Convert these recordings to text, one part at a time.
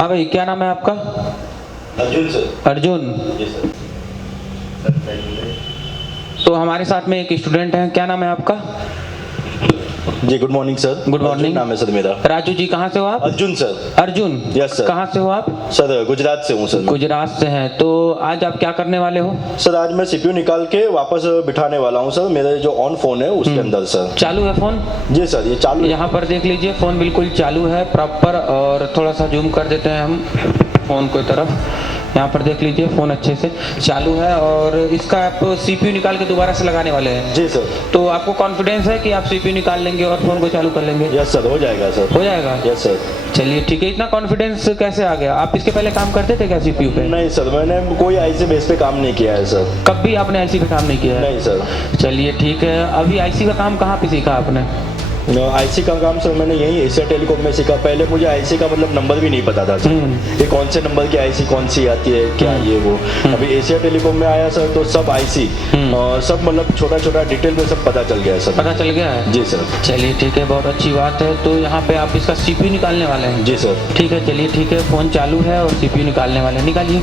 हाँ भाई, क्या नाम है आपका? अर्जुन सर। अर्जुन। जी सर। तो हमारे साथ में एक स्टूडेंट है, क्या नाम है आपका? जी good morning sir. Good morning. नाम है सर मेरा। राजू जी, कहाँ से हो आप? Arjun sir. Arjun. Yes sir. कहाँ से हो आप? सर गुजरात से हूँ सर मैं। गुजरात से हैं। तो आज आप क्या करने वाले हो? सर आज मैं सीपीयू निकाल के वापस बिठाने वाला हूँ सर, मेरे जो ऑन फोन है उसके अंदर सर। चालू है फोन? जी सर ये चालू है। यहाँ पर देख लीजिए, फोन बिल्कुल चालू है प्रॉपर। और थोड़ा सा जूम कर देते हैं हम फोन को तरफ। यहाँ पर देख लीजिए, फोन अच्छे से चालू है। और इसका आप सीपीयू निकाल के दोबारा से लगाने वाले हैं? जी सर। तो आपको कॉन्फिडेंस है कि आप सीपीयू निकाल लेंगे और फोन को चालू कर लेंगे? यस सर, हो जाएगा सर। हो जाएगा? Yes sir. चलिए ठीक है। इतना कॉन्फिडेंस कैसे आ गया? आप इसके पहले काम करते थे क्या सीपीयू पे? नहीं सर, मैंने कोई आईसी बेस पे काम नहीं किया है सर। कभी आपने आईसी पे काम नहीं किया है? नहीं सर। चलिए ठीक है। अभी आईसी का काम कहाँ पे सीखा आपने? आईसी का काम सर मैंने यही एशिया टेलीकॉम में सीखा। पहले मुझे आईसी का मतलब नंबर भी नहीं पता था सर, ये कौन से नंबर की आईसी कौन सी आती है, क्या ये वो। अभी एशिया टेलीकॉम में आया सर तो सब आईसी सब मतलब छोटा छोटा डिटेल में सब पता चल गया है सर। पता चल गया है? जी सर। चलिए ठीक है, बहुत अच्छी बात है। तो यहाँ पे आप इसका सीपीयू निकालने वाले हैं? जी सर। ठीक है, चलिए ठीक है। फोन चालू है और सीपीयू निकालने वाले हैं, निकालिए।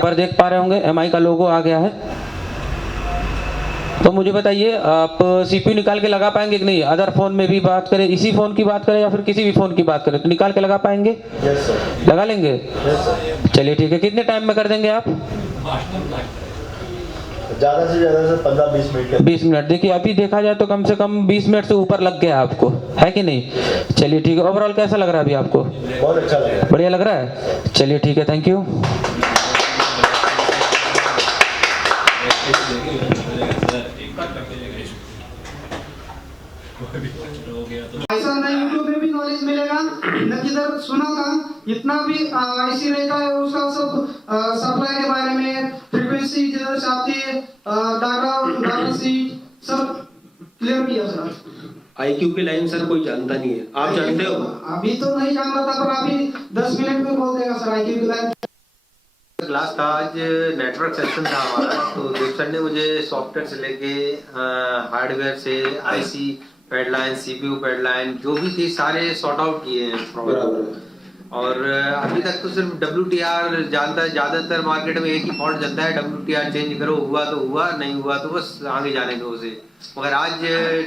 पर देख पा रहे होंगे MI का लोगो आ गया है। तो मुझे बताइए आप CPU निकाल के लगा पाएंगे कि नहीं? अदर फोन में भी बात करें, इसी फोन की बात करें या फिर किसी भी फोन की बात करें, तो निकाल के लगा पाएंगे? Yes sir. लगा लेंगे? Yes sir. चलिए ठीक है, कितने टाइम में कर देंगे आप? ज़्यादा से ज़्यादा सर 15-20 मिनट के 20 मिनट। देखिए अभी देखा जाए तो कम से कम 20 मिनट से ऊपर लग गया आपको, है कि नहीं? चलिए ठीक है, ओवरऑल कैसा लग रहा है अभी आपको? बहुत अच्छा लग रहा है। बढ़िया लग रहा है? चलिए ठीक है, थैंक यू। ऐसा नहीं, यूट्यूब में भी नॉलेज मिलेगा न, किधर सुना था इतना भी आईसी रहता है उसका सब सप्लाई के बारे में, फ्रीक्वेंसी जिधर से आती है, डाटा सीट सब क्लियर किया सर। IQ की लाइन सर कोई जानता नहीं है, आप जानते हो? अभी तो नहीं जानता था, पर अभी 10 मिनट में बोल देगा सर IQ की लाइन। क्लास था आज, नेटवर्क सेक्शन था हमारा, तो देव सर ने मुझे सॉफ्टवेयर से लेके हार्डवेयर से IC पैडलाइन, CPU पैडलाइन जो भी थी सारे सॉर्ट आउट किए हैं प्रॉब्लम। और अभी तक तो सिर्फ WTR जानता है, ज्यादातर मार्केट में एक ही फॉल्ट चलता है, WTR चेंज करो, हुआ तो हुआ, नहीं हुआ तो बस आगे जाने दो उसे। मगर आज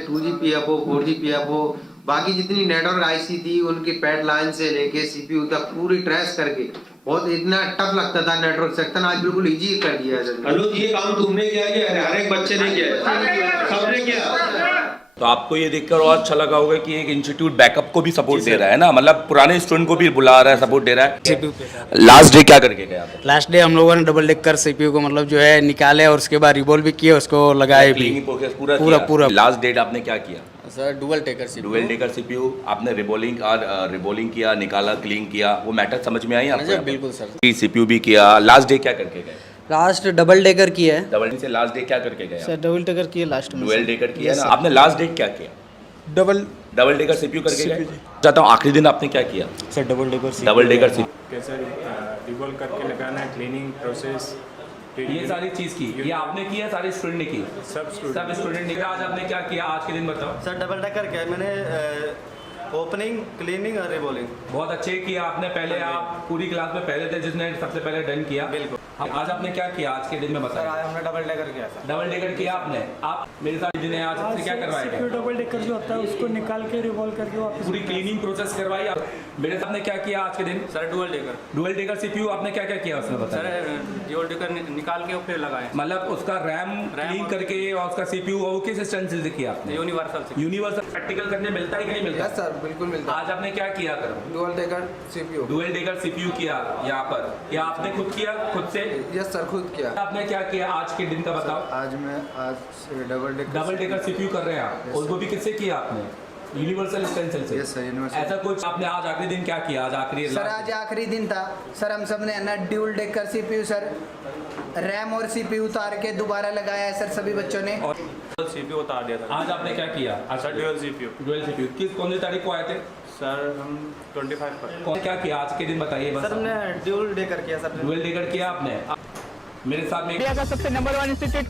2G PFO, 4G PFO, बाकी जितनी नेटवर्क IC थी उनकी पैडलाइन से लेके CPU तक पूरी ट्रेस करके, बहुत इतना टफ लगता था नेटवर्क सेक्शन, आज बिल्कुल इजी कर दिया है। अनुज ये काम तुमने किया है, हर एक बच्चे ने किया है, सबने किया। तो आपको ये देखकर और अच्छा लगा होगा कि एक इंस्टीट्यूट बैकअप को भी सपोर्ट दे रहा है ना, मतलब पुराने स्टूडेंट को भी बुला रहा है, सपोर्ट दे रहा है। लास्ट डे क्या करके गया? लास्ट डे हम लोगों ने डबल डेकर CPU को मतलब जो है निकाले और उसके बाद रिवॉल्व भी किए, उसको लगाए भी पूरा। लास्ट डेट आपने क्या किया? सर डुअल डेकर CPU आपने रिबोलिंग किया, निकाला, क्लीन किया, वो मैटर समझ में आई आपको? बिल्कुल सर। CPU भी किया। लास्ट डे क्या करके गए? लास्ट डबल डेकर किया है डबल से लास्ट डे क्या करके गए? सर डबल डेकर किया लास्ट में। डुअल डेकर किया ना आपने? लास्ट डे क्या किया? डबल डेकर CPU करके गए। चाहता हूँ आखिरी दिन आपने क्या किया? सर डबल डेकर CPU कैसे रिवॉल्व करके लगाना है, क्लीनिंग प्रोसेस, ये सारी चीज की, ये आपने किया, सारे स्टूडेंट ने की? सब स्टूडेंट ने। आज आपने क्या किया आज के दिन बताओ? सर डबल डेकर किया मैंने, ओपनिंग, क्लीनिंग और रिबॉलिंग। बहुत अच्छे किया आपने। पहले आप पूरी क्लास में पहले थे जिसने सबसे पहले डन किया। बिल्कुल। आज आपने क्या किया आज के दिन में बताया? आज हमने डबल डेकर किया था। डबल डेकर किया आपने। आप मेरे साथ जिन्हें आज आपसे क्या करवाया? डबल डेकर जो होता है उसको निकाल के रिवॉल्व करके वापस पूरी क्लीनिंग प्रोसेस करवाई आप। मेरे साथ ने क्या किया आज के दिन? सर डुअल डेकर CPU आपने क्या क्या किया उसमें बताया? सर डुअल डेकर निकाल के फिर लगाए, मतलब उसका रैम क्लीन करके और उसका CPU वो किस स्टैंड से किया आपने? यूनिवर्सल प्रैक्टिकल करने मिलता है कि नहीं मिलता? सर बिल्कुल मिलता है। आज आपने क्या किया? करो dual decker CPU dual decker CPU किया यहाँ पर, या आपने खुद किया खुद से? यस सर खुद किया। आपने क्या किया आज के दिन का बताओ। आज डबल डेकर सीपीयू कर रहे हैं आप, और वो भी किससे किया आपने? यूनिवर्सल स्टेंसिल से। Yes sir, universal. ऐसा कुछ आपने आज आखिरी दिन क्या किया? आज आखिरी सर आज आखिरी दिन था सर, हम सब ने है ना dual decker CPU sir RAM और सीपीयू उतार के दोबारा लगाया है सर सभी बच्चों ने। और सीपीयू उतार दिया था। आज आपने क्या किया? अच्छा ड्यूअल सीपीयू। डुअल सीपीयू किस कौन सी तारीख को आए थे? सर हम 25 पर। कौन क्या किया आज के दिन बताइए बस। सर हमने ड्यूअल डेकर किया सर। डुअल डेकर किया आपने। मेरे साथ में इंडिया का सबसे नंबर 1 इंस्टीट्यूट